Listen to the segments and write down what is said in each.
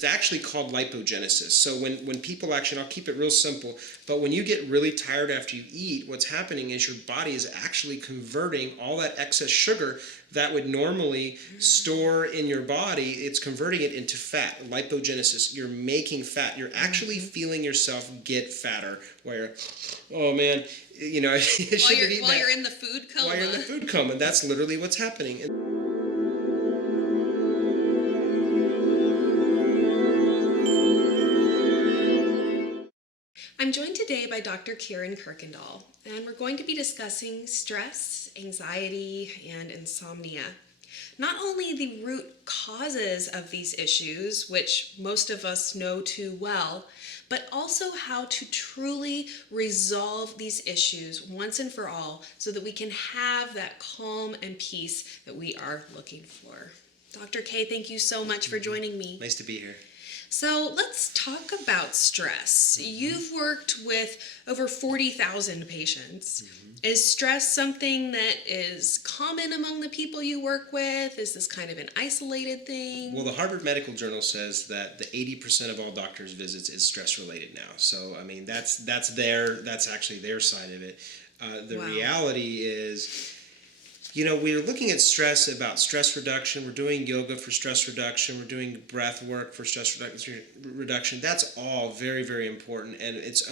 It's actually called lipogenesis. So when people actually, and I'll keep it real simple, but when you get really tired after you eat, what's happening is your body is actually converting all that excess sugar that would normally store in your body, it's converting it into fat, lipogenesis. You're making fat. You're actually feeling yourself get fatter, where, oh man, you know, I shouldn't have eaten While that. you're in the food coma. While you're in the food coma, that's literally what's happening. I'm joined today by Dr. Kuykendall, and we're going to be discussing stress, anxiety, and insomnia. Not only the root causes of these issues, which most of us know too well, but also how to truly resolve these issues once and for all so that we can have that calm and peace that we are looking for. Dr. K, thank you so much for joining me. Nice to be here. So let's talk about stress. You've worked with over 40,000 patients. Is stress something that is common among the people you work with? Is this kind of an isolated thing? Well, the Harvard Medical Journal says that the 80% of all doctors' visits is stress-related now. So, I mean, that's actually their side of it. The reality is, you know, we're looking at stress, about stress reduction. We're doing yoga for stress reduction. We're doing breath work for stress reduction. That's all very, very important. And it's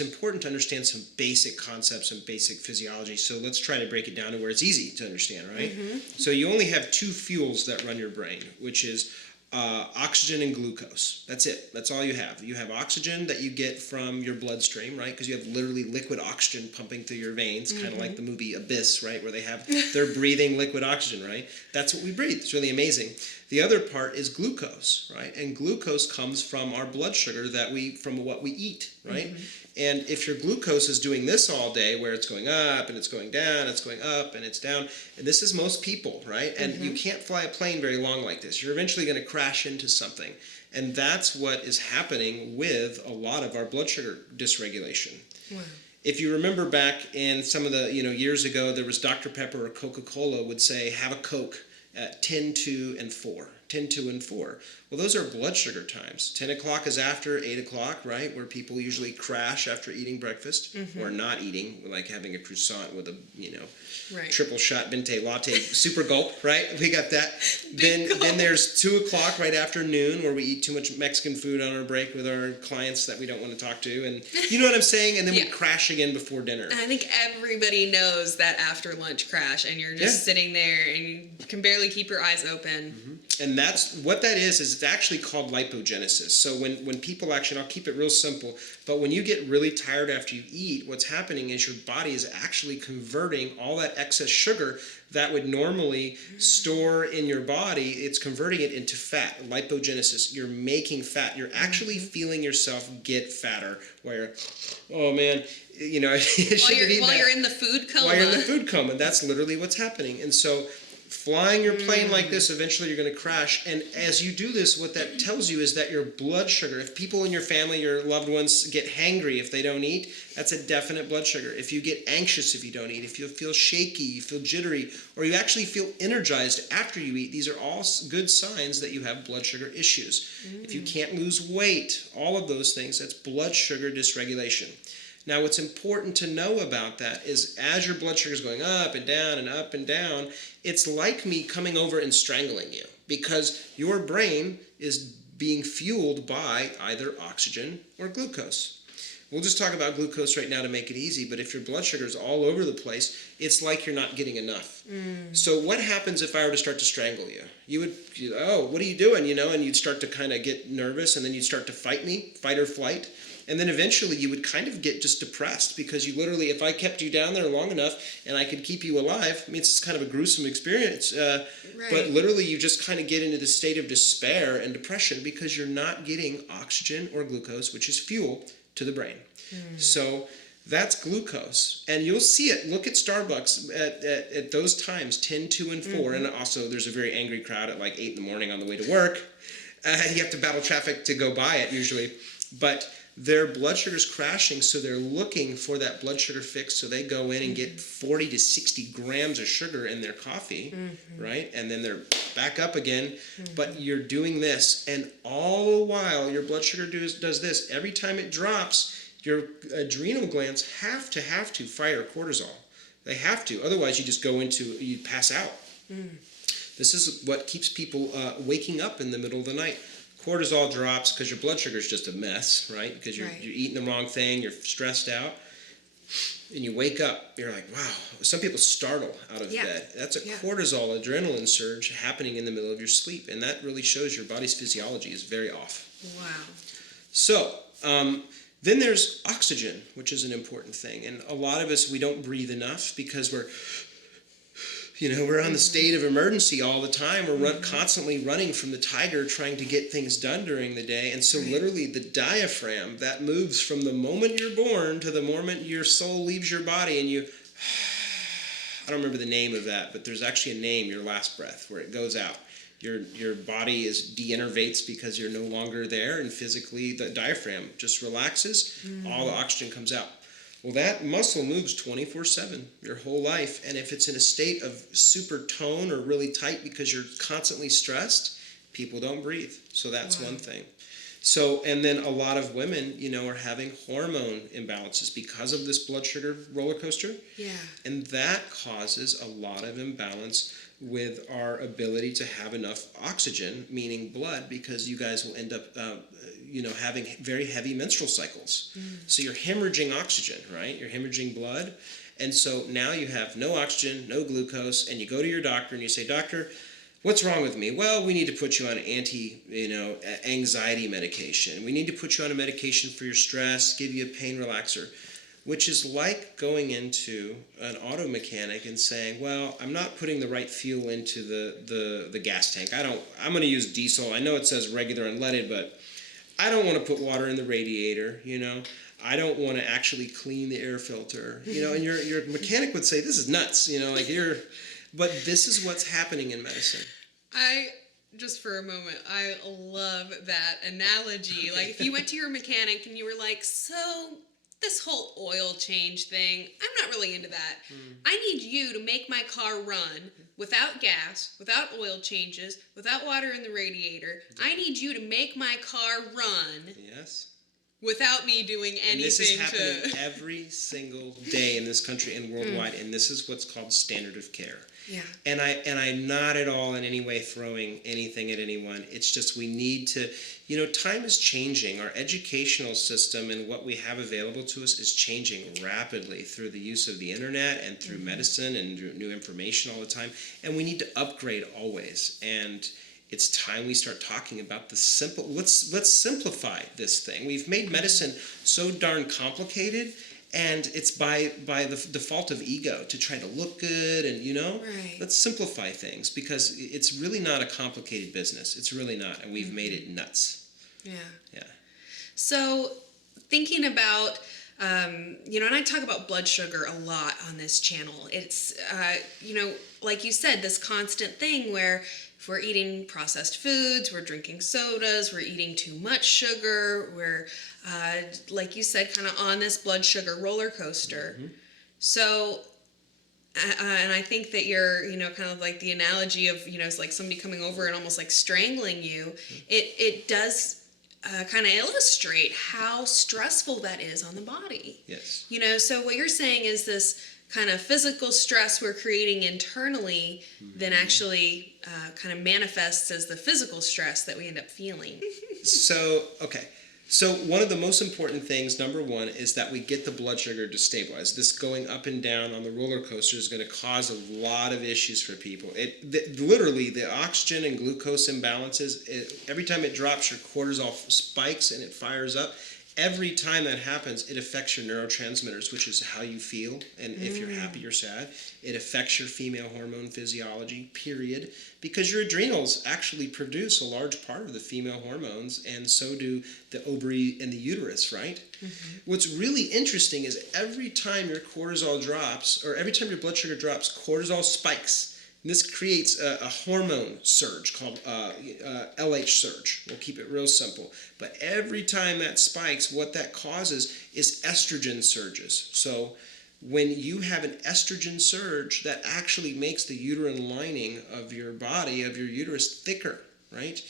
important to understand some basic concepts and basic physiology. So let's try to break it down to where it's easy to understand, right? So you only have two fuels that run your brain, which is oxygen and glucose. That's it. That's all you have. You have oxygen that you get from your bloodstream, right? Because you have literally liquid oxygen pumping through your veins, kind of like the movie Ibiza, right? Where they're breathing liquid oxygen, right? That's what we breathe. It's really amazing. The other part is glucose, right? And glucose comes from our blood sugar from what we eat, right? And if your glucose is doing this all day, where it's going up and it's going down, it's going up and it's down, and this is most people, right? And you can't fly a plane very long like this. You're eventually going to crash into something. And that's what is happening with a lot of our blood sugar dysregulation. Wow. If you remember back in some of the years ago, there was Dr. Pepper or Coca-Cola would say, have a Coke at 10, 2, and 4. 10, 2, and 4. Well, those are blood sugar times. 10 o'clock is after 8 o'clock, right? Where people usually crash after eating breakfast or not eating, like having a croissant with a, triple shot venti latte, super gulp, right? We got that. Then there's 2 o'clock right after noon, where we eat too much Mexican food on our break with our clients that we don't want to talk to. And you know what I'm saying? And then we crash again before dinner. I think everybody knows that after lunch crash, and you're just sitting there and you can barely keep your eyes open. And that's what that is it's actually called lipogenesis. So when people actually, and I'll keep it real simple, but when you get really tired after you eat, what's happening is your body is actually converting all that excess sugar that would normally store in your body, it's converting it into fat, lipogenesis. You're making fat. You're actually feeling yourself get fatter, where, oh man, you know, while you're in the food coma. While you're in the food coma, that's literally what's happening. And so flying your plane like this, eventually you're going to crash. And as you do this, what that tells you is that your blood sugar, if people in your family, your loved ones get hangry if they don't eat, that's a definite blood sugar. If you get anxious if you don't eat, if you feel shaky, you feel jittery, or you actually feel energized after you eat, these are all good signs that you have blood sugar issues. If you can't lose weight, all of those things, that's blood sugar dysregulation. Now, what's important to know about that is as your blood sugar is going up and down and up and down, it's like me coming over and strangling you, because your brain is being fueled by either oxygen or glucose. We'll just talk about glucose right now to make it easy, but if your blood sugar is all over the place, it's like you're not getting enough. So what happens if I were to start to strangle you? You would, oh, what are you doing? And you'd start to kind of get nervous, and then you'd start to fight me, fight or flight. And then eventually you would kind of get just depressed, because you literally, if I kept you down there long enough and I could keep you alive, I mean, it's kind of a gruesome experience, but literally you just kind of get into this state of despair and depression because you're not getting oxygen or glucose, which is fuel, to the brain. So that's glucose. And you'll see it. Look at Starbucks at those times, 10, 2, and 4. And also there's a very angry crowd at like 8 in the morning on the way to work. You have to battle traffic to go by it usually. But their blood sugar's crashing, so they're looking for that blood sugar fix, so they go in and get 40 to 60 grams of sugar in their coffee, right? And then they're back up again, but you're doing this, and all the while your blood sugar does this. Every time it drops, your adrenal glands have to fire cortisol. They have to, otherwise you pass out. This is what keeps people waking up in the middle of the night. Cortisol drops because your blood sugar is just a mess, right? Because you're eating the wrong thing, you're stressed out, and you wake up, you're like, wow. Some people startle out of bed. That's a cortisol adrenaline surge happening in the middle of your sleep, and that really shows your body's physiology is very off. Wow. So, then there's oxygen, which is an important thing. And a lot of us, we don't breathe enough because we're on the state of emergency all the time. We're constantly running from the tiger trying to get things done during the day. And so literally the diaphragm, that moves from the moment you're born to the moment your soul leaves your body and you, I don't remember the name of that, but there's actually a name, your last breath, where it goes out. Your body de-innervates because you're no longer there, and physically the diaphragm just relaxes, all the oxygen comes out. Well, that muscle moves 24/7 your whole life, and if it's in a state of super tone or really tight because you're constantly stressed, people don't breathe. So that's one thing. So, and then a lot of women, are having hormone imbalances because of this blood sugar roller coaster. Yeah. And that causes a lot of imbalance with our ability to have enough oxygen, meaning blood, because you guys will end up, having very heavy menstrual cycles. So you're hemorrhaging oxygen, right? You're hemorrhaging blood. And so now you have no oxygen, no glucose, and you go to your doctor and you say, doctor, what's wrong with me? Well, we need to put you on anxiety medication. We need to put you on a medication for your stress, give you a pain relaxer. Which is like going into an auto mechanic and saying, well, I'm not putting the right fuel into the gas tank. I'm going to use diesel. I know it says regular unleaded, but I don't want to put water in the radiator, I don't want to actually clean the air filter, and your mechanic would say, this is nuts, but this is what's happening in medicine. Just for a moment, I love that analogy. Like if you went to your mechanic and you were like, so this whole oil change thing, I'm not really into that. I need you to make my car run without gas, without oil changes, without water in the radiator. I need you to make my car run. Yes. Without me doing anything. And this is happening every single day in this country and worldwide, and this is what's called standard of care. Yeah. And I'm not at all in any way throwing anything at anyone. It's just we need to, time is changing. Our educational system and what we have available to us is changing rapidly through the use of the internet and through medicine and new information all the time. And we need to upgrade always. And it's time we start talking about the simple. Let's simplify this thing. We've made medicine so darn complicated, and it's by the default of ego to try to look good, and let's simplify things because it's really not a complicated business. It's really not, and we've made it nuts. Yeah. Yeah. So thinking about. And I talk about blood sugar a lot on this channel. It's, like you said, this constant thing where if we're eating processed foods, we're drinking sodas, we're eating too much sugar, we're, like you said, kind of on this blood sugar roller coaster. So, and I think that you're, kind of like the analogy of, it's like somebody coming over and almost like strangling you. It does kind of illustrate how stressful that is on the body. Yes. So what you're saying is this kind of physical stress we're creating internally then actually kind of manifests as the physical stress that we end up feeling. So one of the most important things, number one, is that we get the blood sugar to stabilize. This going up and down on the roller coaster is going to cause a lot of issues for people. Literally, the oxygen and glucose imbalances, every time it drops, your cortisol spikes and it fires up. Every time that happens, it affects your neurotransmitters, which is how you feel. And if you're happy or sad, it affects your female hormone physiology, period. Because your adrenals actually produce a large part of the female hormones, and so do the ovary and the uterus, right? What's really interesting is every time your cortisol drops, or every time your blood sugar drops, cortisol spikes. This creates a hormone surge called LH surge. We'll keep it real simple. But every time that spikes, what that causes is estrogen surges. So when you have an estrogen surge, that actually makes the uterine lining of your body, of your uterus, thicker, right?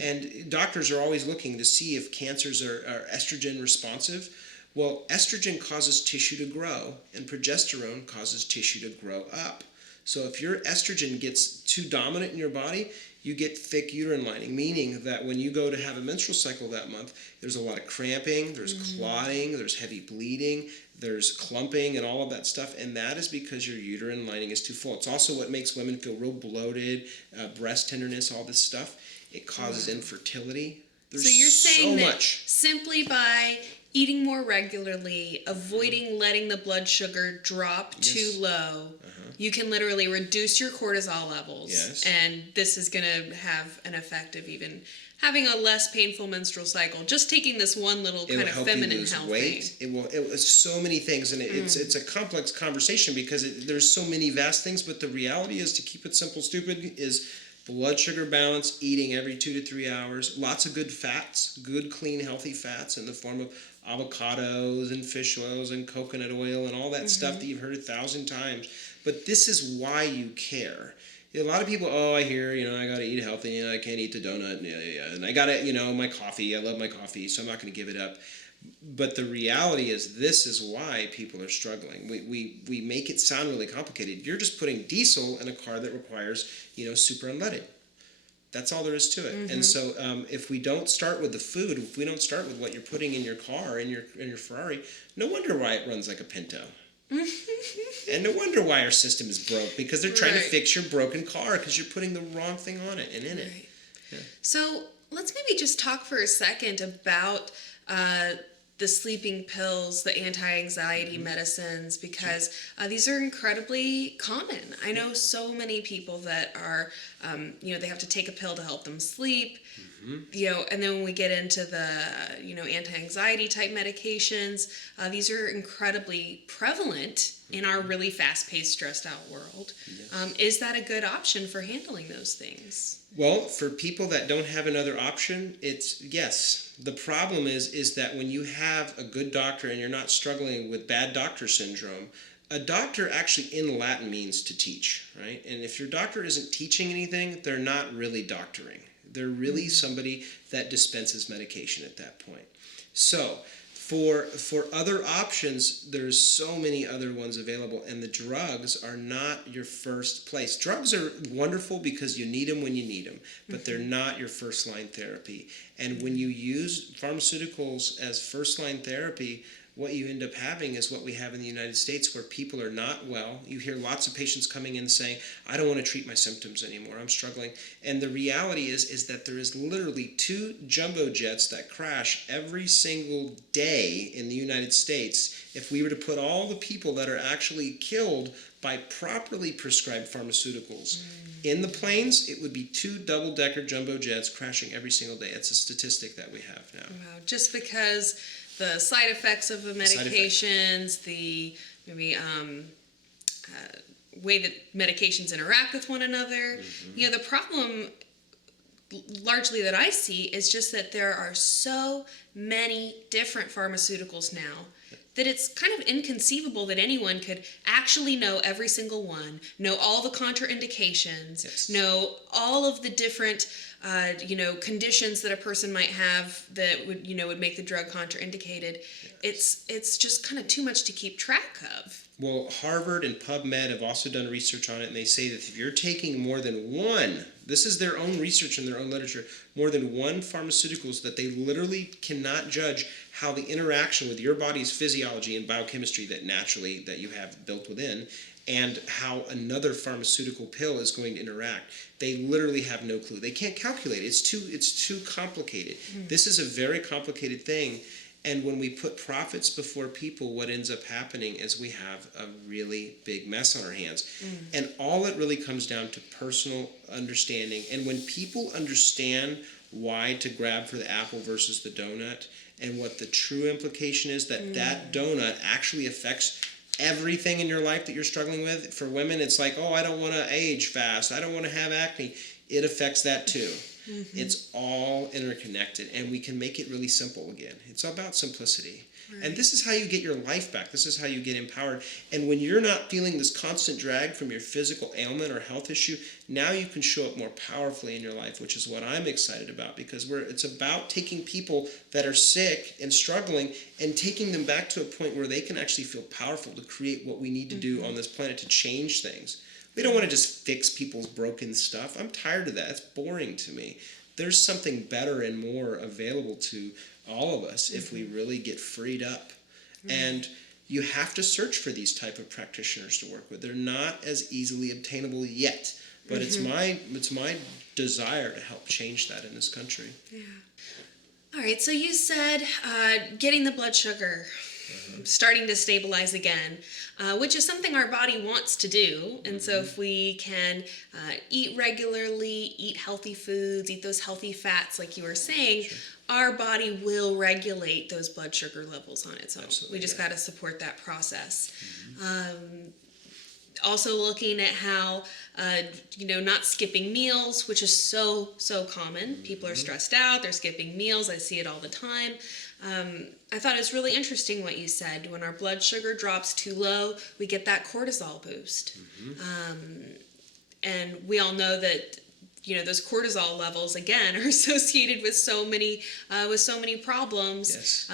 And doctors are always looking to see if cancers are estrogen responsive. Well, estrogen causes tissue to grow, and progesterone causes tissue to grow up. So if your estrogen gets too dominant in your body, you get thick uterine lining, meaning that when you go to have a menstrual cycle that month, there's a lot of cramping, there's clotting, there's heavy bleeding, there's clumping and all of that stuff, and that is because your uterine lining is too full. It's also what makes women feel real bloated, breast tenderness, all this stuff. It causes infertility. There's so you're saying so that much. simply by eating more regularly, avoiding letting the blood sugar drop too low, you can literally reduce your cortisol levels. Yes. And this is going to have an effect of even having a less painful menstrual cycle. Just taking this one little kind of feminine health thing. It will so many things, and it's a complex conversation because there's so many vast things. But the reality is, to keep it simple, stupid, is blood sugar balance, eating every 2 to 3 hours, lots of good fats, good, clean, healthy fats in the form of avocados and fish oils and coconut oil and all that stuff that you've heard 1,000 times. But this is why you care. A lot of people, I hear, I got to eat healthy, I can't eat the donut, and I got to, my coffee, I love my coffee, so I'm not going to give it up. But the reality is, this is why people are struggling. We make it sound really complicated. You're just putting diesel in a car that requires, super unleaded. That's all there is to it. And so if we don't start with the food, if we don't start with what you're putting in your car, in your Ferrari, no wonder why it runs like a Pinto. And no wonder why our system is broke, because they're trying to fix your broken car because you're putting the wrong thing on it and in it. Yeah. So let's maybe just talk for a second about the sleeping pills, the anti-anxiety medicines, because these are incredibly common. I know so many people that are, they have to take a pill to help them sleep, and then when we get into the, anti-anxiety type medications, these are incredibly prevalent in our really fast-paced, stressed-out world. Yes. Is that a good option for handling those things? Well, for people that don't have another option, it's yes. The problem is that when you have a good doctor and you're not struggling with bad doctor syndrome, a doctor actually in Latin means to teach, right? And if your doctor isn't teaching anything, they're not really doctoring. They're really somebody that dispenses medication at that point. So for other options, there's so many other ones available, and the drugs are not your first place. Drugs are wonderful because you need them when you need them, but they're not your first-line therapy. And when you use pharmaceuticals as first-line therapy, what you end up having is what we have in the United States, where people are not well. You hear lots of patients coming in saying, I don't want to treat my symptoms anymore, I'm struggling. And the reality is that there is literally 2 jumbo jets that crash every single day in the United States. If we were to put all the people that are actually killed by properly prescribed pharmaceuticals in the planes, it would be 2 double-decker jumbo jets crashing every single day. It's a statistic that we have now. Wow, just because the side effects of the medications, the maybe way that medications interact with one another. The problem largely that I see is just that there are so many different pharmaceuticals now that it's kind of inconceivable that anyone could actually know every single one, know all the contraindications, know all of the different conditions that a person might have that would make the drug contraindicated. It's just kind of too much to keep track of. Well, Harvard and PubMed have also done research on it, and they say that if you're taking more than one, this is their own research and their own literature, more than one pharmaceuticals, that they literally cannot judge how the interaction with your body's physiology and biochemistry that you have built within, and how another pharmaceutical pill is going to interact. They literally have no clue. They can't calculate it. It's too complicated. This is a very complicated thing. And when we put profits before people, what ends up happening is we have a really big mess on our hands. And all it really comes down to personal understanding. And when people understand why to grab for the apple versus the donut, and what the true implication is that that donut actually affects everything in your life that you're struggling with. For women, it's like, oh, I don't want to age fast. I don't want to have acne. It affects that too. It's all interconnected, and we can make it really simple again. It's about simplicity. Right. And this is how you get your life back. This is how you get empowered. And when you're not feeling this constant drag from your physical ailment or health issue, now you can show up more powerfully in your life, which is what I'm excited about, because it's about taking people that are sick and struggling and taking them back to a point where they can actually feel powerful to create what we need to do on this planet to change things. We don't want to just fix people's broken stuff. I'm tired of that. It's boring to me. There's something better and more available to all of us if we really get freed up. And you have to search for these type of practitioners to work with. They're not as easily obtainable yet, but it's my desire to help change that in this country. Yeah. All right, so you said getting the blood sugar starting to stabilize again, which is something our body wants to do. And so if we can eat regularly, eat healthy foods, eat those healthy fats like you were saying, our body will regulate those blood sugar levels on its own. Absolutely, We just got to support that process. Also looking at how, not skipping meals, which is so common. People are stressed out, they're skipping meals. I see it all the time. I thought it was really interesting what you said. When our blood sugar drops too low, we get that cortisol boost. And we all know that, those cortisol levels, again, are associated with so many problems. Yes.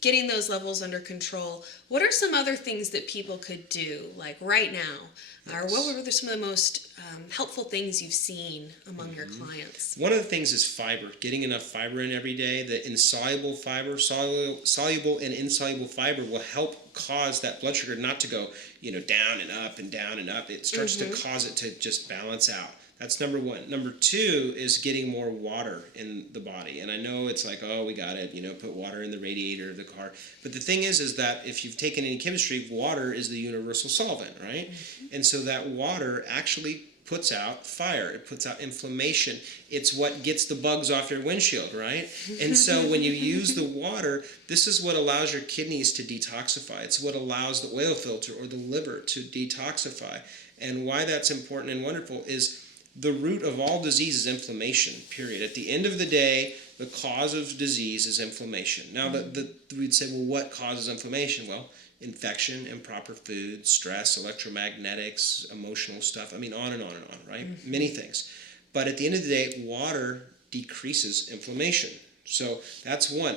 Getting those levels under control. What are some other things that people could do, like right now? Or what were some of the most helpful things you've seen among your clients? One of the things is fiber, getting enough fiber in every day. The insoluble fiber, soluble and insoluble fiber will help cause that blood sugar not to go, down and up and down and up. It starts to cause it to just balance out. That's number one. Number two is getting more water in the body. And I know it's like, oh, we got it, put water in the radiator of the car. But the thing is that if you've taken any chemistry, water is the universal solvent, right? And so that water actually puts out fire. It puts out inflammation. It's what gets the bugs off your windshield, right? And so when you use the water, this is what allows your kidneys to detoxify. It's what allows the oil filter or the liver to detoxify. And why that's important and wonderful is the root of all disease is inflammation, period. At the end of the day, the cause of disease is inflammation. Now, we'd say, well, what causes inflammation? Well, infection, improper food, stress, electromagnetics, emotional stuff. On and on and on, right? Many things. But at the end of the day, water decreases inflammation. So that's one.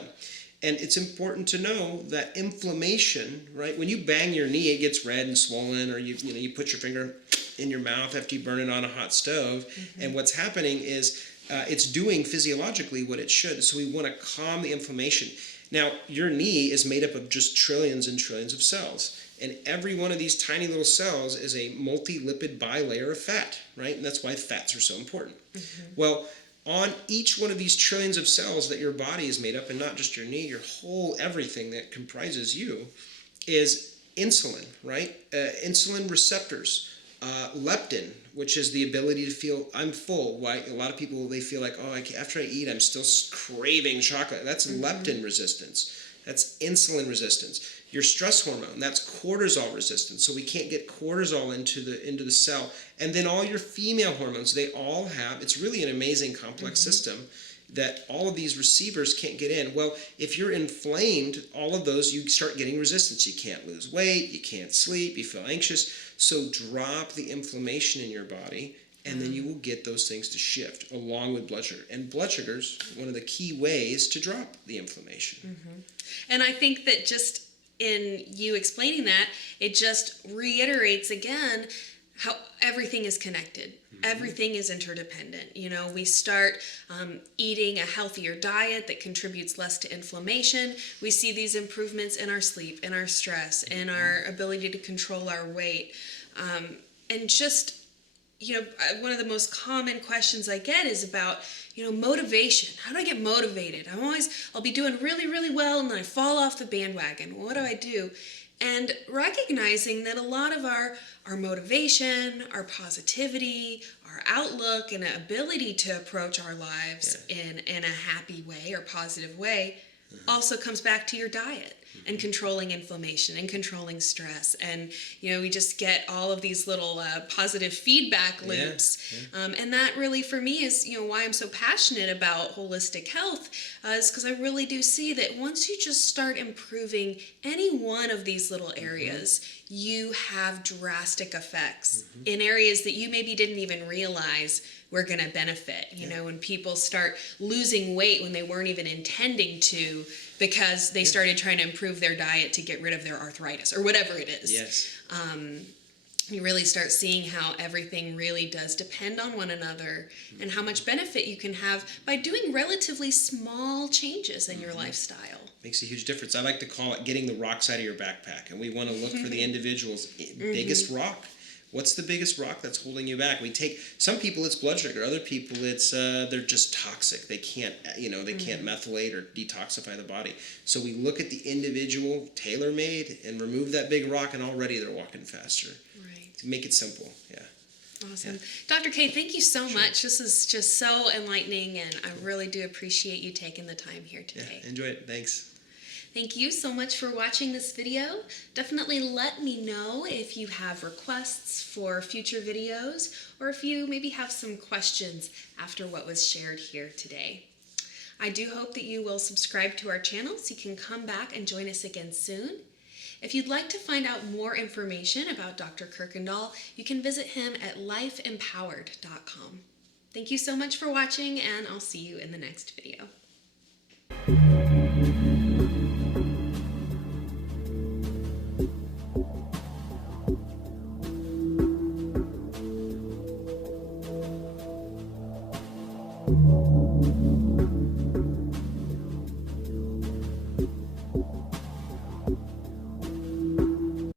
And it's important to know that inflammation, right? When you bang your knee, it gets red and swollen, or you put your finger in your mouth after you burn it on a hot stove. And what's happening is it's doing physiologically what it should. So we want to calm the inflammation. Now, your knee is made up of just trillions and trillions of cells. And every one of these tiny little cells is a multi-lipid bilayer of fat, right? And that's why fats are so important. Well, on each one of these trillions of cells that your body is made up, and not just your knee, your whole everything that comprises you, is insulin, right? Insulin receptors. Leptin, which is the ability to feel I'm full. Why a lot of people, they feel like, oh, after I eat, I'm still craving chocolate. That's leptin resistance. That's insulin resistance. Your stress hormone, that's cortisol resistance. So we can't get cortisol into the cell. And then all your female hormones, they all have, it's really an amazing complex system that all of these receivers can't get in. Well, if you're inflamed, all of those, you start getting resistance. You can't lose weight, you can't sleep, you feel anxious. So drop the inflammation in your body, and then you will get those things to shift along with blood sugar. And blood sugar's one of the key ways to drop the inflammation. And I think that just in you explaining that, it just reiterates again how everything is connected. Everything is interdependent. We start eating a healthier diet that contributes less to inflammation. We see these improvements in our sleep, in our stress, in our ability to control our weight. And just, one of the most common questions I get is about, motivation. How do I get motivated? I'll be doing really, really well, and then I fall off the bandwagon. What do I do? And recognizing that a lot of our motivation, our positivity, our outlook, and ability to approach our lives in a happy way or positive way also comes back to your diet. and controlling inflammation and controlling stress. And, we just get all of these little positive feedback loops. And that really, for me, is, why I'm so passionate about holistic health, is because I really do see that once you just start improving any one of these little areas, you have drastic effects in areas that you maybe didn't even realize were going to benefit. When people start losing weight when they weren't even intending to, because they started trying to improve their diet to get rid of their arthritis or whatever it is. Yes. You really start seeing how everything really does depend on one another, and how much benefit you can have by doing relatively small changes in your lifestyle. Makes a huge difference. I like to call it getting the rocks out of your backpack, and we want to look for the individual's biggest rock. What's the biggest rock that's holding you back? We take, some people it's blood sugar, other people it's they're just toxic. They can't can't methylate or detoxify the body. So we look at the individual, tailor-made, and remove that big rock, and already they're walking faster. Right. To make it simple. Yeah. Awesome. Dr. K, thank you so much. This is just so enlightening, and I really do appreciate you taking the time here today. Yeah, enjoy it. Thanks. Thank you so much for watching this video. Definitely let me know if you have requests for future videos, or if you maybe have some questions after what was shared here today. I do hope that you will subscribe to our channel so you can come back and join us again soon. If you'd like to find out more information about Dr. Kuykendall, you can visit him at lifeempowered.com. Thank you so much for watching, and I'll see you in the next video.